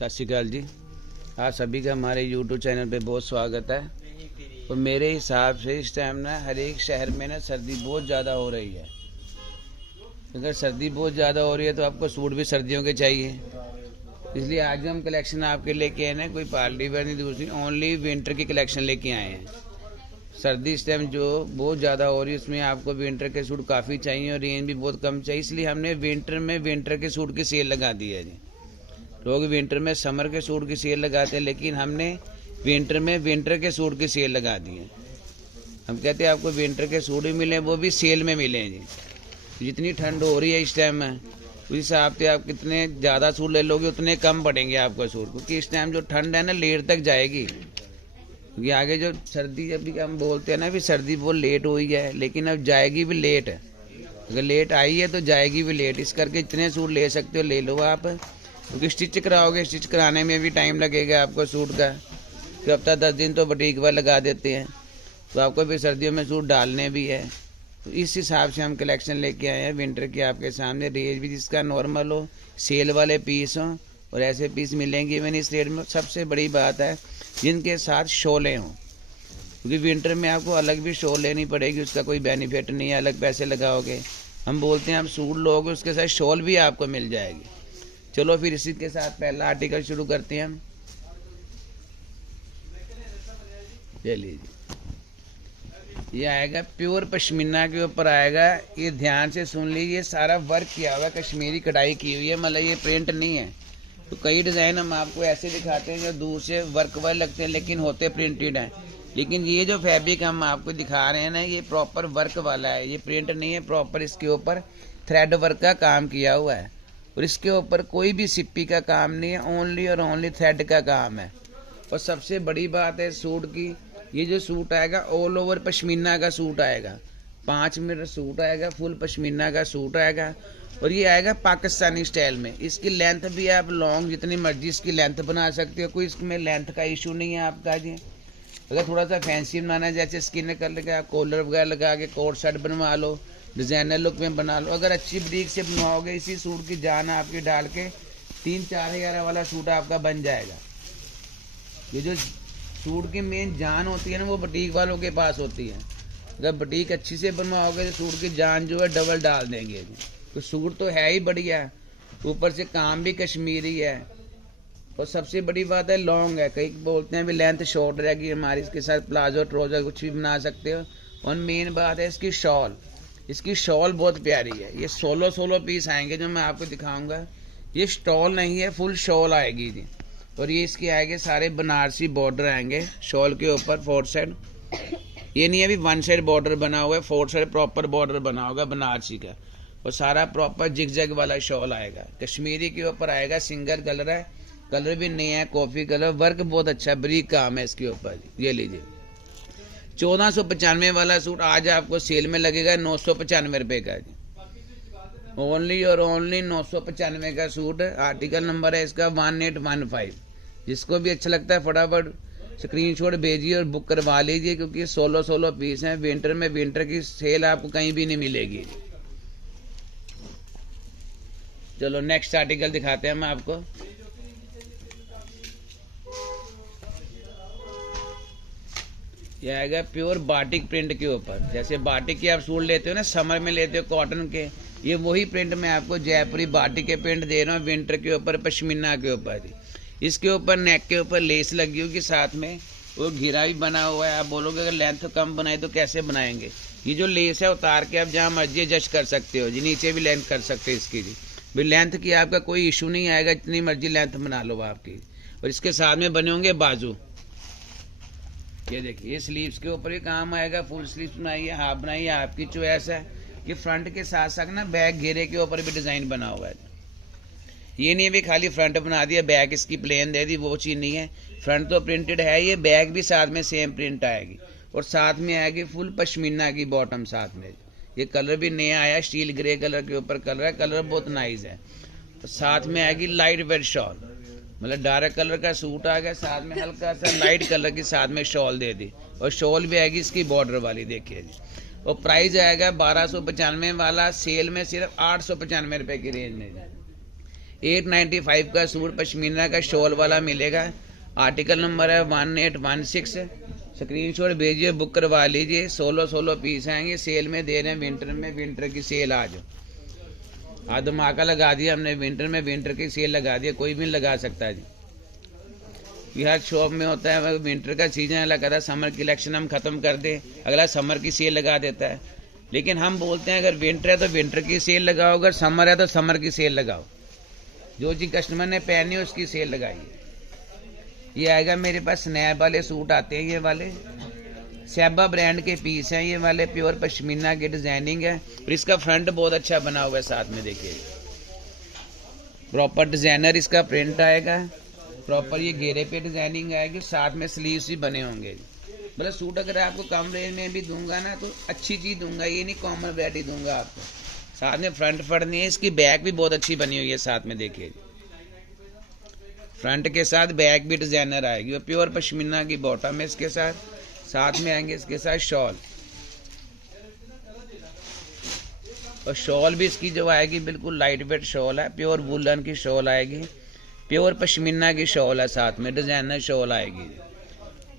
सत श्री अकाल जी। आप सभी का हमारे YouTube चैनल पे बहुत स्वागत है। और मेरे हिसाब से इस टाइम ना हर एक शहर में ना सर्दी बहुत ज़्यादा हो रही है। अगर सर्दी बहुत ज़्यादा हो रही है तो आपको सूट भी सर्दियों के चाहिए, इसलिए आज हम कलेक्शन आपके लेके आए ना, कोई पार्टी वेयर नहीं, दूसरी ओनली विंटर की कलेक्शन लेके आए हैं। सर्दी इस टाइम जो बहुत ज़्यादा हो रही है उसमें आपको विंटर के सूट काफ़ी चाहिए और रेंज भी बहुत कम चाहिए, इसलिए हमने विंटर में विंटर के सूट की सेल लगा दी है जी। लोग विंटर में समर के सूट की सेल लगाते हैं, लेकिन हमने विंटर में विंटर के सूट की सेल लगा दी है। हम कहते हैं आपको विंटर के सूट भी मिले, वो भी सेल में मिले जी। जितनी ठंड हो रही है इस टाइम में, उस हिसाब से आप कितने ज़्यादा सूट ले लोगे उतने कम पड़ेंगे आपको सूट, क्योंकि इस टाइम जो ठंड है ना लेट तक जाएगी। क्योंकि आगे जो सर्दी, अभी हम बोलते हैं ना भी सर्दी बहुत लेट हुई है, लेकिन अब जाएगी भी लेट है। अगर लेट आई है तो जाएगी भी लेट। इस करके जितने सूट ले सकते हो ले लो आप, क्योंकि स्टिच कराओगे, स्टिच कराने में भी टाइम लगेगा आपको सूट का। तो हफ्ता 10 दिन तो बुटीक पर लगा देते हैं, तो आपको फिर सर्दियों में सूट डालने भी है। तो इस हिसाब से हम कलेक्शन लेके आए हैं विंटर के आपके सामने। रेट भी जिसका नॉर्मल हो, सेल वाले पीस हों, और ऐसे पीस मिलेंगे मैंने इस रेट में। सबसे बड़ी बात है जिनके साथ शॉलें हों, क्योंकि विंटर में आपको अलग भी शॉल लेनी पड़ेगी, उसका कोई बेनिफिट नहीं है, अलग पैसे लगाओगे। हम बोलते हैं आप सूट लोगे उसके साथ शॉल भी आपको मिल जाएगी। चलो फिर इसी के साथ पहला आर्टिकल शुरू करते हैं हम। ले लीजिए, ये आएगा प्योर पश्मीना के ऊपर आएगा। ये ध्यान से सुन लीजिए, ये सारा वर्क किया हुआ है, कश्मीरी कढ़ाई की हुई है, मतलब ये प्रिंट नहीं है। तो कई डिज़ाइन हम आपको ऐसे दिखाते हैं जो दूर से वर्क वाले लगते हैं लेकिन होते प्रिंटेड हैं, लेकिन ये जो फैब्रिक हम आपको दिखा रहे हैं ना, ये प्रॉपर वर्क वाला है, ये प्रिंट नहीं है। प्रॉपर इसके ऊपर थ्रेड वर्क का काम किया हुआ है, और इसके ऊपर कोई भी सिप्पी का काम नहीं है, ओनली और ओनली थ्रेड का काम है। और सबसे बड़ी बात है सूट की, ये जो सूट आएगा ऑल ओवर पश्मीना का सूट आएगा। 5 मीटर सूट आएगा, फुल पश्मीना का सूट आएगा, और ये आएगा पाकिस्तानी स्टाइल में। इसकी लेंथ भी आप लॉन्ग जितनी मर्जी इसकी लेंथ बना सकते हो, कोई इसमें लेंथ का इशू नहीं है आपका जी। अगर थोड़ा सा फैंसी बनाना है, जैसे स्किन कर लगा, कॉलर वगैरह लगा के कोट शर्ट बनवा लो, डिज़ाइनर लुक में बना लो। अगर अच्छी ब्रीक से बनवाओगे, इसी सूट की जान आपकी डाल के 3-4 हज़ार वाला सूट आपका बन जाएगा। ये जो सूट की मेन जान होती है ना, वो बुटीक वालों के पास होती है। अगर बुटीक अच्छी से बनवाओगे तो सूट की जान जो है डबल डाल देंगे। तो सूट तो है ही बढ़िया, ऊपर से काम भी कश्मीरी है, और सबसे बड़ी बात है लॉन्ग है। कई बोलते हैं भी लेंथ शॉर्ट रहेगी हमारी, इसके साथ प्लाजो ट्राउजर कुछ भी बना सकते हो। और मेन बात है इसकी शॉल, इसकी शॉल बहुत प्यारी है। ये 16 पीस आएंगे जो मैं आपको दिखाऊंगा। ये स्टॉल नहीं है, फुल शॉल आएगी जी। और ये इसके आएंगे सारे बनारसी बॉर्डर आएंगे शॉल के ऊपर 4 साइड। ये नहीं है भी 1 साइड बॉर्डर बना हुआ है, 4 साइड प्रॉपर बॉर्डर बना होगा बनारसी का। और सारा प्रॉपर जिग-जैग वाला शॉल आएगा। कश्मीरी के ऊपर आएगा, सिंगल कलर है, कलर भी नहीं है, कॉफी कलर, वर्क बहुत अच्छा ब्रीक काम है इसके ऊपर। ये लीजिए 1495 वाला सूट आज आपको सेल में लगेगा 995 रुपये का जी। ओनली और ओनली 995 का सूट। आर्टिकल नंबर है इसका 1815। जिसको भी अच्छा लगता है फटाफट स्क्रीनशॉट भेजिए और बुक करवा लीजिए, क्योंकि 16 पीस हैं। विंटर में विंटर की सेल आपको कहीं भी नहीं मिलेगी। चलो नेक्स्ट आर्टिकल दिखाते हैं हम आपको। यह आएगा प्योर बाटिक प्रिंट के ऊपर। जैसे बाटिक के आप सूट लेते हो ना, समर में लेते हो कॉटन के, ये वही प्रिंट मैं आपको जयपुरी बाटिक के प्रिंट दे रहा हूँ विंटर के ऊपर पश्मीना के ऊपर। इसके ऊपर नेक के ऊपर लेस लगी होगी, साथ में वो घेरा भी बना हुआ है। आप बोलोगे अगर लेंथ कम बनाए तो कैसे बनाएंगे? ये जो लेस है उतार के आप जहाँ मर्जी एडजस्ट कर सकते हो जी, नीचे भी लेंथ कर सकते हो इसकी जी। भी लेंथ की आपका कोई इशू नहीं आएगा, जितनी मर्जी लेंथ बना लो आपकी। और इसके साथ में बने होंगे बाजू। ये देखिए, ये स्लीव्स के ऊपर ही काम आएगा। फुल स्लीव्स बनाइए, हाफ बनाइए, आपकी चॉइस है। ये फ्रंट के साथ साथ ना बैक घेरे के ऊपर भी डिज़ाइन बना हुआ है। ये नहीं है भी खाली फ्रंट बना दिया बैक इसकी प्लेन दे दी, वो चीज़ नहीं है। फ्रंट तो प्रिंटेड है, ये बैक भी साथ में सेम प्रिंट आएगी, और साथ में आएगी फुल पश्मीना की बॉटम साथ में। ये कलर भी नया आया, स्टील ग्रे कलर के ऊपर कलर है, कलर बहुत नाइस है। और साथ में आएगी लाइट वेट शॉल, मतलब डार्क कलर का सूट आ गया, साथ में हल्का सा लाइट कलर की साथ में शॉल दे दी, और शॉल भी आएगी इसकी बॉर्डर वाली, देखिए जी। और प्राइस आएगा 1295 वाला, सेल में सिर्फ 895 रुपये की रेंज में। 895 का सूट पश्मीना का शॉल वाला मिलेगा। आर्टिकल नंबर है 1816। स्क्रीनशॉट भेजिए, बुक करवा लीजिए। 16 पीस आएंगे। सेल में दे रहे हैं विंटर में, विंटर की सेल आज धमाका लगा दिया हमने। विंटर में विंटर की सेल लगा दिया, कोई भी लगा सकता है जी। हर शॉप में होता है विंटर का सीजन लगा था, समर कलेक्शन हम खत्म कर दें, अगला समर की सेल लगा देता है। लेकिन हम बोलते हैं अगर विंटर है तो विंटर की सेल लगाओ, अगर समर है तो समर की सेल लगाओ। जो चीज कस्टमर ने पहनी है उसकी सेल लगाइए। ये आएगा मेरे पास स्नैप वाले सूट आते हैं, ये वाले सैबा ब्रांड के पीस हैं। ये वाले प्योर पश्मीना की डिजाइनिंग है और इसका फ्रंट बहुत अच्छा बना हुआ है। साथ में देखिए प्रॉपर डिजाइनर इसका प्रिंट आएगा, प्रॉपर ये घेरे पे डिजाइनिंग आएगी, साथ में स्लीव्स भी बने होंगे। मतलब सूट अगर आपको कम रेंज में भी दूंगा ना तो अच्छी चीज दूंगा, ये नहीं कॉमन वैरायटी दूंगा आपको। साथ में फ्रंट फड़नी है, इसकी बैक भी बहुत अच्छी बनी हुई है। साथ में देखिए फ्रंट के साथ बैक भी डिजाइनर आएगी और प्योर पश्मीना की बॉटम है इसके साथ में आएंगे इसके साथ शॉल, और शॉल भी इसकी जो आएगी बिल्कुल लाइट वेट शॉल है, प्योर वुलन की शॉल आएगी, प्योर पश्मीना की शॉल है, साथ में डिजाइनर शॉल आएगी।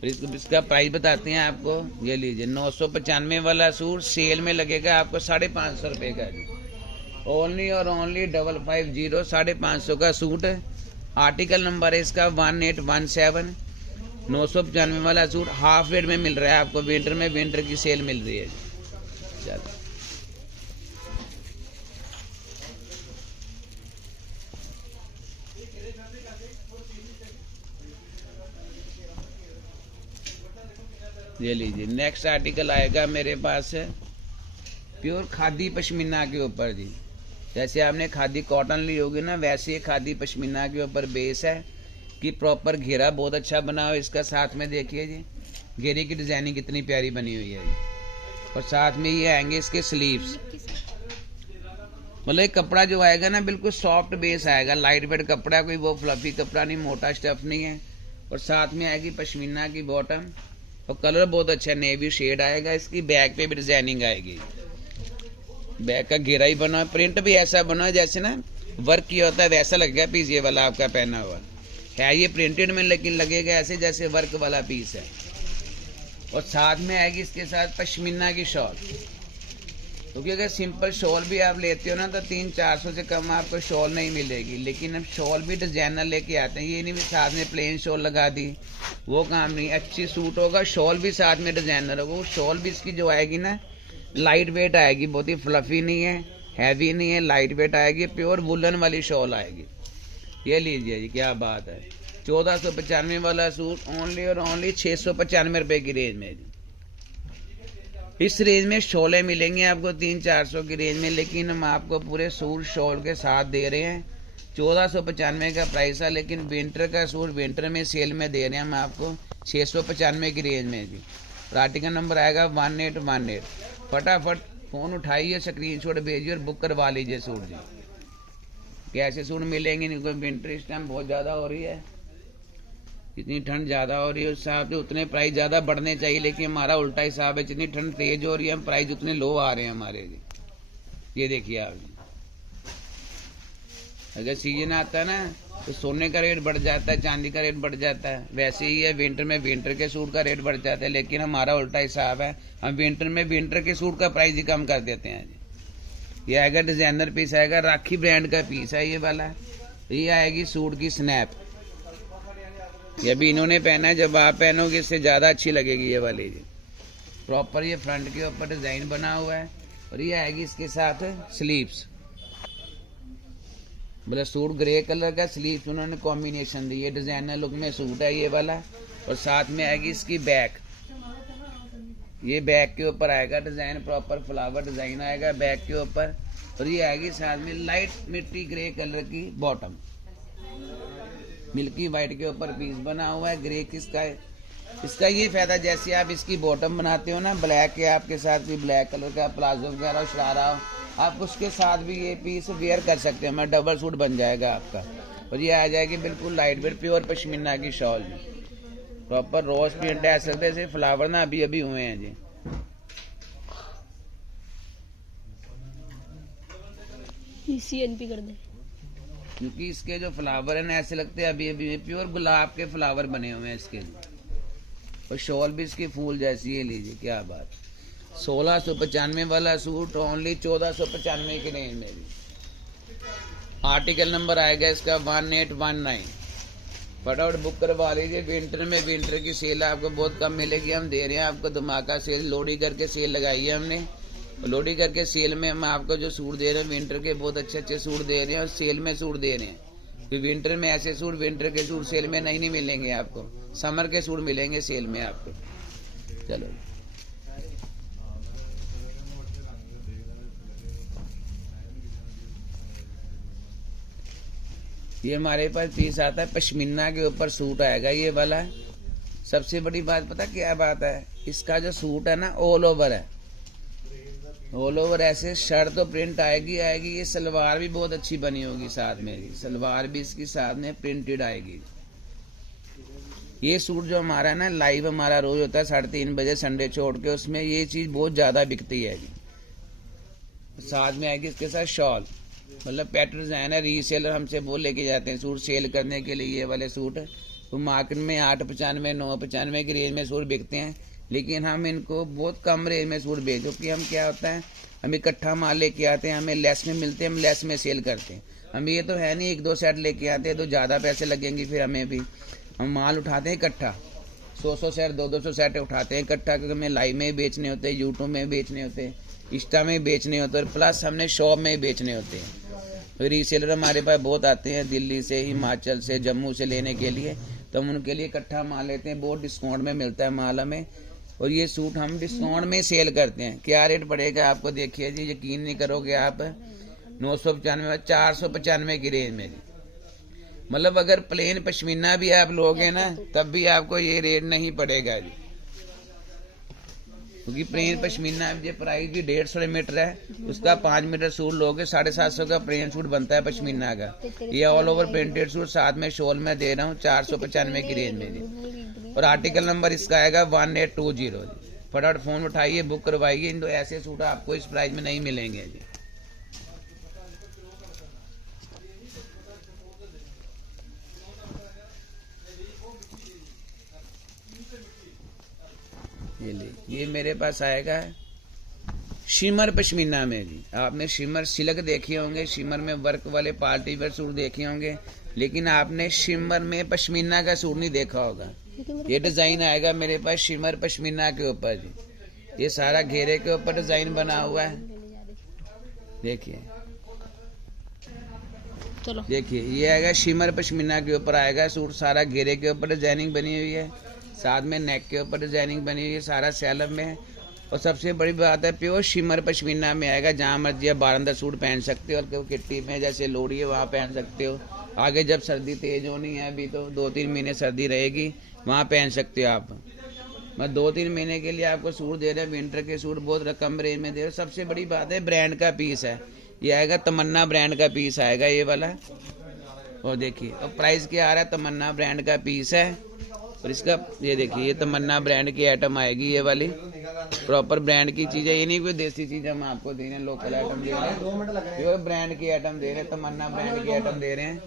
इसका प्राइस बताते हैं आपको, ये लीजिए 995 वाला सूट सेल में लगेगा आपको 550 रुपये का जी। ओनली और ओनली 550, 550 का सूट है। आर्टिकल नंबर है इसका 1817। 995 वाला सूट हाफ रेट में मिल रहा है आपको। विंटर में विंटर की सेल मिल रही है। चलो ये लीजिए, नेक्स्ट आर्टिकल आएगा मेरे पास है प्योर खादी पश्मीना के ऊपर जी। जैसे आपने खादी कॉटन ली होगी ना, वैसे ही खादी पश्मीना के ऊपर बेस है कि प्रॉपर घेरा बहुत अच्छा बना हो इसका। साथ में देखिए जी घेरे की डिजाइनिंग कितनी प्यारी बनी हुई है जी। और साथ में ये आएंगे इसके स्लीव्स। मतलब कपड़ा जो आएगा ना बिल्कुल सॉफ्ट बेस आएगा, लाइट वेट कपड़ा, कोई वो फ्लफी कपड़ा नहीं, मोटा स्टफ नहीं है। और साथ में आएगी पश्मीना की बॉटम और कलर बहुत अच्छा नेवी शेड आएगा। इसकी बैक पे भी डिजाइनिंग आएगी, बैक का घेरा ही बना, प्रिंट भी ऐसा बना जैसे ना वर्क किया होता है वैसा लगेगा पीस। ये वाला आपका पहना हुआ है ये प्रिंटेड में, लेकिन लगेगा ऐसे जैसे वर्क वाला पीस है। और साथ में आएगी इसके साथ पश्मीना की शॉल, क्योंकि अगर सिंपल शॉल भी आप लेते हो ना तो 300-400 से कम आपको शॉल नहीं मिलेगी। लेकिन हम शॉल भी डिजाइनर लेके आते हैं, ये नहीं भी साथ में प्लेन शॉल लगा दी, वो काम नहीं। अच्छी सूट होगा, शॉल भी साथ में डिजाइनर होगा। वो शॉल भी इसकी जो आएगी ना लाइट वेट आएगी, बहुत ही फ्लफी नहीं है, हैवी नहीं है, लाइट वेट आएगी, प्योर वुलन वाली शॉल आएगी। ये लीजिए जी, क्या बात है। 1495 वाला सूट ओनली और ओनली 695 रुपए की रेंज में जी। इस रेंज में शॉलें मिलेंगे आपको 300-400 की रेंज में, लेकिन हम आपको पूरे सूट शॉल के साथ दे रहे हैं। 1495 का प्राइस है, लेकिन विंटर का सूट विंटर में सेल में दे रहे हैं हम आपको 695 की रेंज में जी। और आर्टिकल नंबर आएगा 1818। फटाफट फोन उठाइए, स्क्रीनशॉट भेजिए और बुक करवा लीजिए सूट जी। कैसे सूट मिलेंगे नहीं, कोई विंटर इस टाइम बहुत ज़्यादा हो रही है, जितनी ठंड ज़्यादा हो रही है उस हिसाब से उतने प्राइस ज़्यादा बढ़ने चाहिए, लेकिन हमारा उल्टा हिसाब है। जितनी ठंड तेज हो रही है हम प्राइस उतने लो आ रहे हैं हमारे जी। ये देखिए आप, अगर सीजन आता है ना तो सोने का रेट बढ़ जाता है, चांदी का रेट बढ़ जाता है। वैसे ही है विंटर में विंटर के सूट का रेट बढ़ जाता है, लेकिन हमारा उल्टा हिसाब है। हम विंटर में विंटर के सूट का प्राइस ही कम कर देते हैं जी। ये आएगा डिजाइनर पीस आएगा, राखी ब्रांड का पीस है ये वाला। ये आएगी सूट की स्नैप, ये भी इन्होंने पहना है, जब आप पहनोगे इससे ज़्यादा अच्छी लगेगी ये वाली जी। प्रॉपर ये फ्रंट के ऊपर डिज़ाइन बना हुआ है और ये आएगी इसके साथ स्लीव्स। मतलब सूट ग्रे कलर का, स्लीव्स उन्होंने कॉम्बिनेशन दी, ये डिज़ाइनर लुक में सूट है ये वाला। और साथ में आएगी इसकी बैक, ये बैक के ऊपर आएगा डिज़ाइन, प्रॉपर फ्लावर डिज़ाइन आएगा बैक के ऊपर। और ये आएगी साथ में लाइट मिट्टी ग्रे कलर की बॉटम, मिल्की वाइट के ऊपर पीस बना हुआ है ग्रे किसका है। इसका ये फायदा, जैसे आप इसकी बॉटम बनाते हो ना ब्लैक के, आपके साथ भी ब्लैक कलर का प्लाजो वगैरह शरारा हो, आप उसके साथ भी ये पीस वेयर कर सकते हो, मैं डबल सूट बन जाएगा आपका। और ये आ जाएगी बिल्कुल लाइट वेट प्योर पश्मीना की शॉल जी। प्रॉपर रोज प्रिंट है, ऐसे जैसे फ्लावर ना अभी अभी हुए हैं जी। CNP कर दे। क्योंकि इसके जो फ्लावर है ना ऐसे लगते हैं अभी अभी प्योर गुलाब के फ्लावर बने हुए हैं इसके। और शॉल भी इसकी फूल जैसी है, लीजिए क्या बात। 1695 वाला सूट ओनली 1495 की रेंज में भी। आर्टिकल नंबर आएगा इसका 1819। फटाफट बुक करवा लीजिए। विंटर में विंटर की सेल आपको बहुत कम मिलेगी, हम दे रहे हैं आपको धमाका सेल। लोडी करके सेल लगाई है हमने, लोडी करके सेल में हम आपको जो सूट दे रहे हैं विंटर के बहुत अच्छे अच्छे सूट दे रहे हैं और सेल में सूट दे रहे हैं। तो विंटर में ऐसे सूट, विंटर के सूट सेल में नहीं मिलेंगे आपको, समर के सूट मिलेंगे सेल में आपको। चलो ये हमारे पास पीस आता है पश्मीना के ऊपर सूट आएगा ये वाला। सबसे बड़ी बात पता क्या बात है, इसका जो सूट है ना ऑल ओवर है, ऑल ओवर ऐसे शर्ट तो प्रिंट आएगी आएगी। ये सलवार भी बहुत अच्छी बनी होगी साथ में, सलवार भी इसकी साथ में प्रिंटेड आएगी। ये सूट जो हमारा है ना लाइव हमारा रोज होता है 3:30 बजे संडे छोड़ के, उसमें ये चीज बहुत ज्यादा बिकती है जी। साथ में आएगी इसके साथ शॉल, मतलब पैटर्न है ना रीसेलर हमसे वो लेके जाते हैं सूट सेल करने के लिए। ये वाले सूट तो मार्केट में 895 995 की रेंज में सूट बिकते हैं, लेकिन हम इनको बहुत कम रेंज में सूट बेच, क्योंकि हम क्या होता है हम इकट्ठा माल लेके आते हैं, हमें लेस में मिलते हैं, हम लेस में सेल करते हैं। हम ये तो है नहीं 1-2 सेट लेके आते हैं तो ज़्यादा पैसे लगेंगे फिर हमें भी। हम माल उठाते हैं इकट्ठा, 100 सेट 200 सेट उठाते हैं इकट्ठा, क्योंकि हमें लाइव में बेचने होते हैं, यूट्यूब में बेचने होते हैं, इंस्टा में बेचने होते हैं, प्लस हमने शॉप में बेचने होते हैं। तो रीसेलर हमारे पास बहुत आते हैं दिल्ली से, हिमाचल से, जम्मू से लेने के लिए, तो हम उनके लिए इकट्ठा माल लेते हैं, बहुत डिस्काउंट में मिलता है माल हमें। और ये सूट हम डिस्काउंट में सेल करते हैं। क्या रेट पड़ेगा आपको देखिए जी, यकीन नहीं करोगे आप, 995 495 की रेंज में। मतलब अगर प्लेन पश्मीना भी आप लोगे ना तब भी आपको ये रेट नहीं पड़ेगा जी, क्योंकि प्लेन पश्मीना जो प्राइस भी 150 मीटर है, उसका 5 मीटर सूट लोगे 750 का प्लेन सूट बनता है पश्मीना का। ये ऑल ओवर प्रिंटेड सूट साथ में शॉल में दे रहा हूँ 495 की रेंज में जी। और आर्टिकल नंबर इसका आएगा 1820 जी। फटाफट फोन उठाइए, बुक करवाइए, इन दो ऐसे सूट आपको इस प्राइस में नहीं मिलेंगे जी। ये मेरे पास आएगा शिमर पश्मीना में जी। आपने शिमर सिल्क देखे होंगे, शिमर में वर्क वाले पार्टी वेयर सूट देखे होंगे, लेकिन आपने शिमर में पश्मीना का सूट नहीं देखा होगा। ये डिजाइन आएगा मेरे पास शिमर पश्मीना के ऊपर जी। ये सारा घेरे के ऊपर डिजाइन बना हुआ है, देखिए चलो देखिए। ये आएगा शिमर पश्मीना के ऊपर आएगा सूट, सारा घेरे के ऊपर डिजाइनिंग बनी हुई है, साथ में नेक के ऊपर डिजाइनिंग बनी हुई है, सारा सैलब में है। और सबसे बड़ी बात है प्योर शिमर पश्मीना में आएगा। जहाँ मर्जी आप बारंदा सूट पहन सकते हो, और किट्टी में जैसे लोड़ी है वहाँ पहन सकते हो। आगे जब सर्दी तेज होनी है, अभी तो 2-3 महीने सर्दी रहेगी, वहाँ पहन सकते हो आप। मैं 2-3 महीने के लिए आपको सूट दे रहे हैं, विंटर के सूट बहुत कम रेंज में दे रहे। सबसे बड़ी बात है ब्रांड का पीस है, ये आएगा तमन्ना ब्रांड का पीस आएगा ये वाला। और देखिए और प्राइस क्या आ रहा है, तमन्ना ब्रांड का पीस है। और इसका ये देखिए, ये तमन्ना ब्रांड की आइटम आएगी, ये वाली प्रॉपर ब्रांड की चीज है, ये नहीं कोई देसी चीज हम आपको दे रहे हैं, लोकल आइटम दे रहे हैं, ये ब्रांड की आइटम दे रहे हैं, तमन्ना ब्रांड की आइटम दे रहे हैं।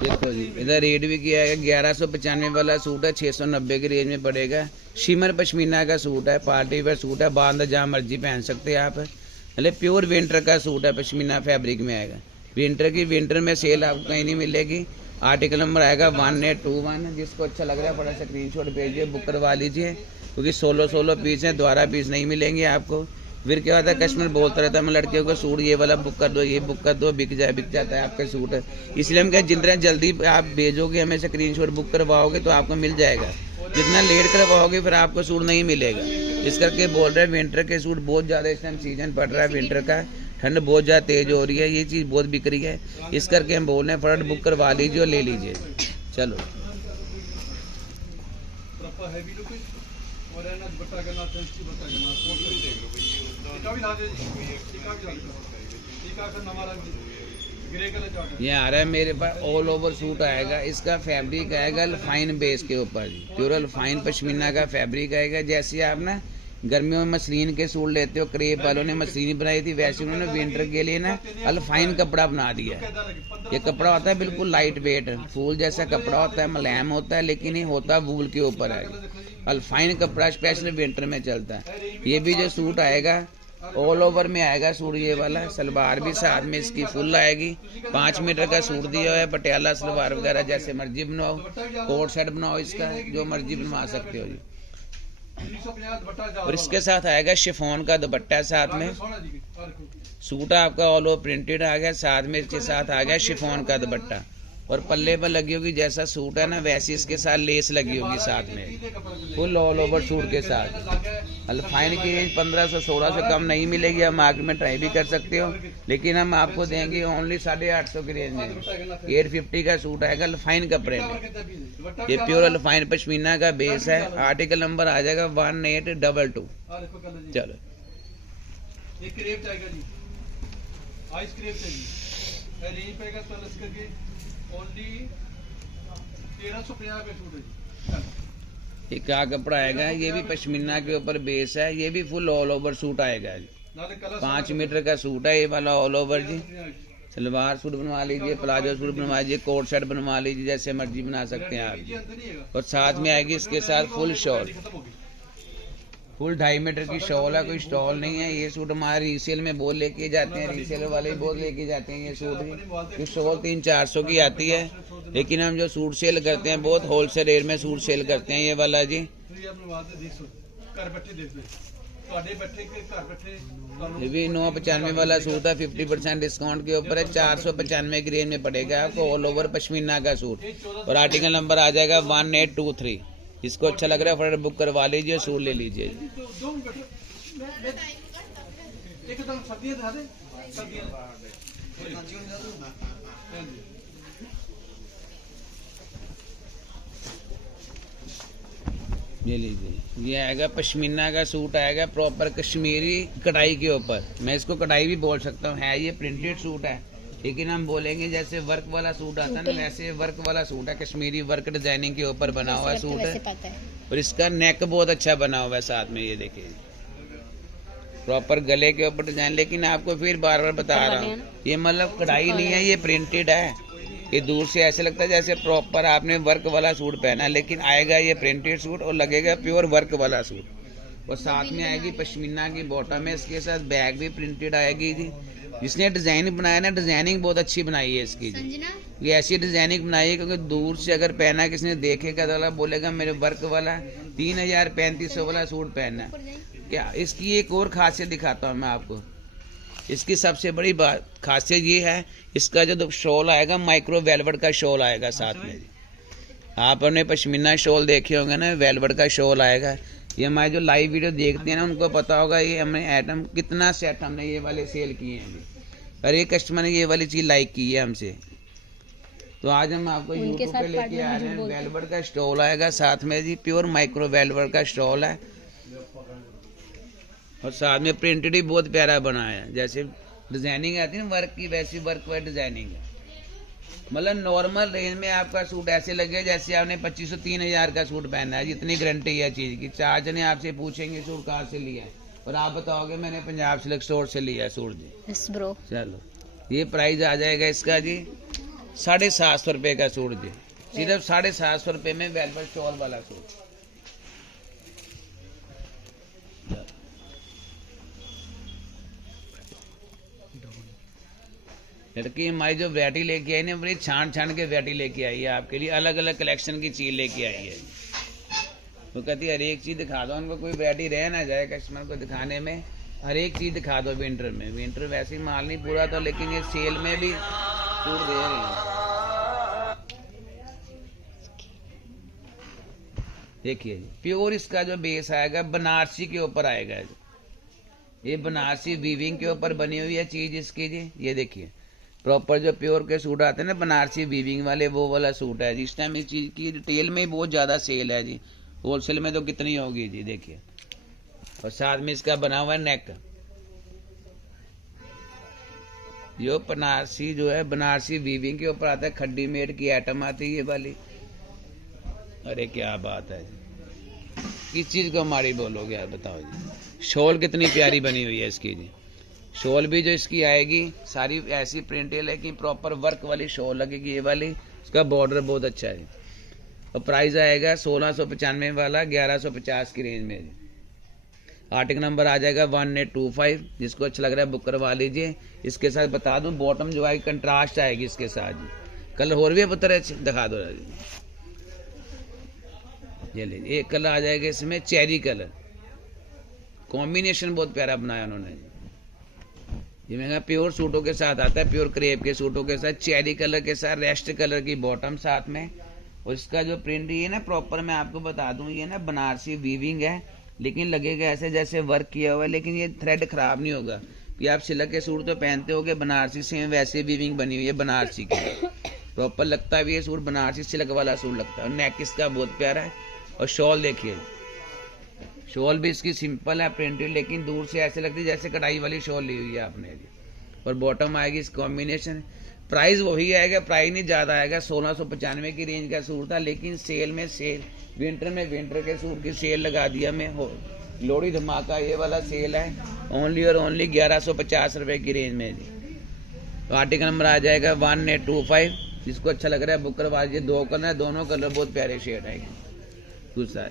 देखो जी इधर रेट भी किया है, 1195 वाला सूट है 690 की रेंज में पड़ेगा। शिमर पश्मीना का सूट है, पार्टी वेयर सूट है, बांध जहाँ मर्जी पहन सकते हैं आप। मतलब प्योर विंटर का सूट है, पश्मीना फैब्रिक में आएगा। विंटर में सेल आपको कहीं नहीं मिलेगी। आर्टिकल नंबर आएगा 1821। जिसको अच्छा लग रहा है फटाफट स्क्रीनशॉट भेजिए, बुक करवा लीजिए, क्योंकि 16 पीस हैं, दोबारा पीस नहीं मिलेंगे आपको। फिर क्या होता है कस्टमर बोलता रहता है मैं लड़कियों को सूट ये वाला बुक कर दो, ये बुक कर दो, बिक जाता है आपका सूट। इसलिए हम क्या जितना जल्दी आप भेजोगे हमें स्क्रीनशॉट बुक करवाओगे तो आपको मिल जाएगा, जितना लेट करवाओगे फिर आपको सूट नहीं मिलेगा। इस करके बोल रहे हैं विंटर के सूट बहुत ज़्यादा इस टाइम सीजन पड़ रहा है विंटर का, ठंड बहुत ज़्यादा तेज हो रही है, ये चीज़ बहुत बिक रही है, इस करके हम बोल रहे हैं फटाफट बुक करवा लीजिए और ले लीजिए। चलो ये आ रहा है मेरे पास ऑल ओवर सूट आएगा। इसका फैब्रिक आएगा अल्फाइन बेस के ऊपर, प्योर अल्फाइन पश्मीना का फैब्रिक आएगा। जैसे आप ना गर्मियों में मसलिन के सूट लेते हो, क्रेप वालों ने मसलिन बनाई थी, वैसे उन्होंने विंटर के लिए ना अल्फाइन कपड़ा बना दिया है। ये कपड़ा होता है बिल्कुल लाइट वेट, फूल जैसा कपड़ा होता है, मुलायम होता है, लेकिन ये होता वूल के ऊपर है। अल्फाइन कपड़ा स्पेशल विंटर में चलता है। ये भी जो सूट आएगा ऑल ओवर में आएगा सूट ये वाला, सलवार भी साथ में इसकी फुल आएगी। 5 मीटर का सूट दिया है, पटियाला सलवार वगैरह जैसे मर्जी बनवाओ, कोट सेट बनाओ, इसका जो मर्जी बनवा सकते हो जी। और इसके साथ आएगा शिफॉन का दुपट्टा साथ में। सूट आपका ऑल ओवर प्रिंटेड आ गया, साथ में इसके साथ आ गया शिफॉन का दुपट्टा, और पल्ले पर लगी होगी जैसा सूट है ना वैसी इसके साथ लेस लगी होगी साथ में, फुल ऑल ओवर सूट के साथ। अल्फाइन की रेंज 1500-1600 से कम नहीं मिलेगी, आप मार्केट में ट्राई भी कर सकते हो, लेकिन हम आपको देंगे ओनली 850 की रेंज में। 850 का सूट आएगा अल्फाइन कपड़े में। ये प्योर अल्फाइन पश्मीना का बेस है। आर्टिकल नंबर आ जाएगा 1822। चलो ये क्या कपड़ा आएगा, ये भी पश्मीना के ऊपर बेस है, ये भी फुल ऑल ओवर सूट आएगा जी। 5 मीटर का सूट है ये वाला ऑल ओवर जी। सलवार सूट बनवा लीजिए, प्लाजो सूट बनवा लीजिए, कोट सेट बनवा लीजिए, जैसे मर्जी बना सकते हैं आप जी। और साथ में आएगी इसके साथ फुल शॉल, फुल 2.5 मीटर की शॉल है, कोई स्टॉल नहीं है। ये सूट हमारे रीसेल में बहुत लेके जाते हैं, रीसेल वाले बहुत लेके जाते हैं ये सूट की शॉल 300-400 की आती है, लेकिन हम जो सूट सेल करते हैं बहुत होलसेल रेट में सूट सेल करते हैं ये वाला जी। ये भी 995 वाला सूट है, 50% डिस्काउंट के ऊपर है, 495 की रेंज में पड़ेगा आपको, ऑल ओवर पश्मीना का सूट। और आर्टिकल नंबर आ जाएगा 1823। इसको अच्छा लग रहा है फटाफट बुक करवा लीजिए, सूट ले लीजिए। ये लीजिए, ये आएगा पश्मीना का सूट आएगा प्रॉपर कश्मीरी कढ़ाई के ऊपर। मैं इसको कढ़ाई भी बोल सकता हूँ, है ये प्रिंटेड सूट है, लेकिन हम बोलेंगे जैसे वर्क वाला सूट आता है ना वैसे वर्क वाला सूट है, कश्मीरी वर्क डिजाइनिंग के ऊपर बना हुआ सूट है। और इसका नेक बहुत अच्छा बना हुआ है साथ में, ये देखिए प्रॉपर गले के ऊपर डिजाइन। लेकिन आपको फिर बार बार बता रहा हूँ ये मतलब कढ़ाई नहीं है, ये प्रिंटेड है। ये दूर से ऐसे लगता है जैसे प्रॉपर आपने वर्क वाला सूट पहना, लेकिन आएगा ये प्रिंटेड सूट और लगेगा प्योर वर्क वाला सूट। और साथ में आएगी पश्मीना की बॉटम है, इसके साथ बैग भी प्रिंटेड आएगी जी। जिसने डिजाइन बनाया ना, डिजाइनिंग बहुत अच्छी बनाई है इसकी जी। ये ऐसी डिजाइनिंग बनाई है क्योंकि दूर से अगर पहना किसी ने देखेगा तो बोलेगा मेरे वर्क वाला 3000-3500 वाला सूट पहनना। क्या इसकी एक और खासियत दिखाता हूँ मैं आपको। इसकी सबसे बड़ी बात खासियत ये है, इसका जो शॉल आएगा माइक्रो वेलवेट का शॉल आएगा साथ में। आपने पश्मीना शॉल देखे होंगे ना, वेलवेट का शॉल आएगा। ये हमारे जो लाइव वीडियो देखते हैं ना उनको पता होगा ये हमने आइटम कितना सेट हमने ये वाले सेल किए हैं जी। और ये कस्टमर ने ये वाली चीज लाइक की है हमसे, तो आज हम आपको यूट्यूब पे लेके आ रहे हैं। वेलवेट का स्टॉल आएगा साथ में जी, प्योर माइक्रो वेलवेट का स्टॉल है। और साथ में प्रिंटेड ही बहुत प्यारा बनाया है, जैसे डिजाइनिंग आती है ना वर्क की, वैसी वर्क वाइज डिजाइनिंग है। मतलब नॉर्मल रेंज में आपका सूट ऐसे लगे जैसे आपने 2500-3000 का सूट पहना है, जितनी गारंटी है चीज की। 4 जने आपसे पूछेंगे सूट कहाँ से लिया है और आप बताओगे मैंने पंजाब सिल्क स्टोर से लिया है सूट जी। Yes bro. चलो ये प्राइस आ जाएगा इसका जी 750 रुपये का सूट जी, सिर्फ 750 रुपये में वेलवेट शॉल वाला सूट। लड़की हमारी जो वैरायटी लेके आई ना बड़ी छान छान के वैरायटी लेके आई है आपके लिए, अलग अलग कलेक्शन की चीज लेके आई है। तो कहती है हर एक चीज दिखा दो, उनको कोई वैरायटी रह ना जाए कस्टमर को दिखाने में, हर एक चीज दिखा दो विंटर में। विंटर वैसे ही माल नहीं पूरा था, लेकिन ये सेल में भी छूट दे रही है। देखिए जी प्योर इसका जो बेस आएगा बनारसी के ऊपर आएगा जी। ये बनारसी वीविंग के ऊपर बनी हुई है चीज इसकी जी। ये देखिए प्रॉपर जो प्योर के सूट आते हैं ना बनारसी वीविंग वाले, वो वाला सूट है जी। इस टाइम इस चीज की रिटेल में बहुत ज्यादा सेल है जी, होलसेल में तो कितनी होगी जी। देखिए और साथ में इसका बना हुआ है नेक, जो बनारसी जो है बनारसी वीविंग के ऊपर आता है, खड्डी मेड की आइटम आती है ये वाली। अरे क्या बात है जी। किस चीज़ को माड़ी बोलोगे यार, बताओ जी। शॉल कितनी प्यारी बनी हुई है इसकी जी। शॉल भी जो इसकी आएगी सारी ऐसी प्रिंटेड है कि प्रॉपर वर्क वाली शॉल लगेगी ये वाली। उसका बॉर्डर बहुत अच्छा है और प्राइस आएगा 1695 वाला 1150 की रेंज में जी। आर्टिकल नंबर आ जाएगा 1825। जिसको अच्छा लग रहा है बुक करवा लीजिए। इसके साथ बता दूं बॉटम जो आएगी कंट्रास्ट आएगी इसके साथ जी। कलर और भी है पुत्र अच्छे, दिखा दो जी। ये लीजिए एक कलर आ जाएगा इसमें चेरी कलर, कॉम्बिनेशन बहुत प्यारा बनाया उन्होंने। ये महंगा प्योर सूटों के साथ आता है, प्योर क्रेप के सूटों के साथ चेरी कलर के साथ रेस्ट कलर की बॉटम साथ में। और इसका जो प्रिंट ये ना प्रॉपर मैं आपको बता दूं ये ना बनारसी वीविंग है, लेकिन लगेगा ऐसे जैसे वर्क किया हुआ है, लेकिन ये थ्रेड खराब नहीं होगा। कि आप सिल्क के सूट तो पहनते होगे बनारसी से वैसे वीविंग बनी हुई है बनारसी की, प्रॉपर लगता भी ये सूट बनारसी सिल्क वाला सूट लगता है। और नेक इसका बहुत प्यारा है। और शॉल देखिए, शॉल भी इसकी सिंपल है प्रिंटेड, लेकिन दूर से ऐसे लगती है जैसे कढ़ाई वाली शॉल ली हुई है आपने। और बॉटम आएगी इस कॉम्बिनेशन। प्राइस वही आएगा, प्राइस नहीं ज़्यादा आएगा। 1695 की रेंज का सूट था, लेकिन सेल में सेल विंटर में विंटर के सूट की सेल लगा दिया मैं। लोहड़ी धमाका ये वाला सेल है, ओनली और ओनली 1150 रुपये की रेंज में जी। तो आर्टिकल नंबर आ जाएगा 1825। जिसको अच्छा लग रहा है बुक करवा दीजिए। 2 कलर है, दोनों कलर बहुत प्यारे शेड है। दूसरा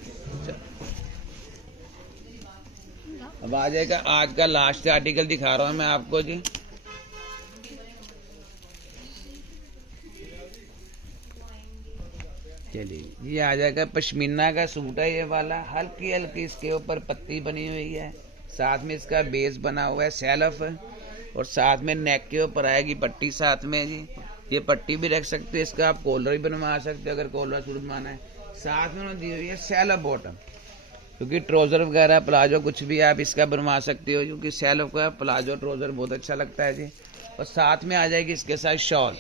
अब आ जाएगा आज का लास्ट आर्टिकल दिखा रहा हूं मैं आपको जी। चलिए ये आ जाएगा पश्मीना का सूट है ये वाला। हल्की हल्की इसके ऊपर पत्ती बनी हुई है, साथ में इसका बेस बना हुआ है सेल्फ, और साथ में नेक के ऊपर आएगी पट्टी साथ में जी। ये पट्टी भी रख सकते हैं, इसका आप कॉलर भी बनवा सकते हो अगर कॉलर सूट बनवाना है। साथ में उन्होंने दी हुई है सेल्फ बॉटम, क्योंकि ट्राउजर वगैरह प्लाजो कुछ भी आप इसका बनवा सकते हो, क्योंकि सेल्फ का प्लाजो ट्राउजर बहुत अच्छा लगता है जी। और साथ में आ जाएगी इसके साथ शॉल।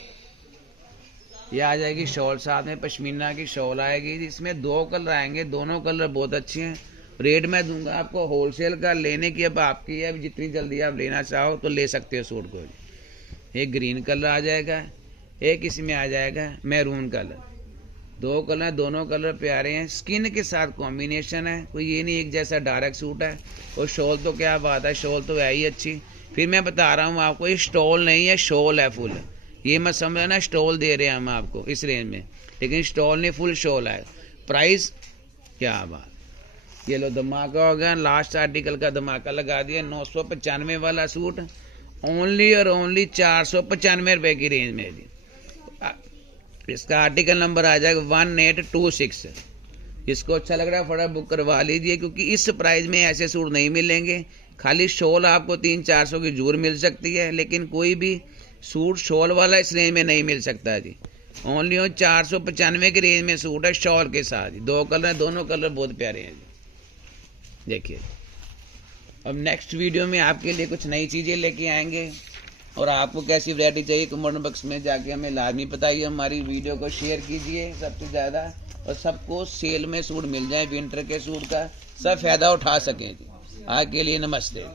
ये आ जाएगी शॉल, साथ में पश्मीना की शॉल आएगी। इसमें 2 कलर आएंगे, दोनों कलर बहुत अच्छे हैं। रेट मैं दूंगा आपको होलसेल का, लेने की अब आपकी है, जितनी जल्दी आप लेना चाहो तो ले सकते हो सूट को। एक ग्रीन कलर आ जाएगा, एक इसमें आ जाएगा मैरून कलर। 2 कलर, दोनों कलर प्यारे हैं, स्किन के साथ कॉम्बिनेशन है। कोई ये नहीं एक जैसा डायरेक्ट सूट है। और शॉल तो क्या बात है, शॉल तो है ही अच्छी। फिर मैं बता रहा हूँ आपको, ये स्टॉल नहीं है, शॉल है फुल। ये मत समझना ना स्टॉल दे रहे हैं हम आपको इस रेंज में, लेकिन स्टॉल नहीं, फुल शॉल है। प्राइस क्या बात। ये लो धमाका हो गया, लास्ट आर्टिकल का धमाका लगा दिया। 995 वाला सूट ओनली और ओनली 495 रुपये की रेंज में जी। इसका आर्टिकल नंबर आ जाएगा 1826। जिसको अच्छा लग रहा है फटाफट बुक करवा लीजिए, क्योंकि इस प्राइस में ऐसे सूट नहीं मिलेंगे। खाली शॉल आपको 300-400 की जरूर मिल सकती है, लेकिन कोई भी सूट शॉल वाला इस रेंज में नहीं मिल सकता जी। ओनली 495 की रेंज में सूट है शॉल के साथ। 2 कलर है, दोनों कलर बहुत प्यारे हैं जी। देखिए अब नेक्स्ट वीडियो में आपके लिए कुछ नई चीज़ें लेके आएंगे, और आपको कैसी वैरायटी चाहिए कमेंट बॉक्स में जाके हमें लाजमी बताइए। हमारी वीडियो को शेयर कीजिए सबसे ज़्यादा, और सबको सेल में सूट मिल जाए विंटर के सूट का, सब फायदा उठा सकें जी। आज के लिए नमस्ते।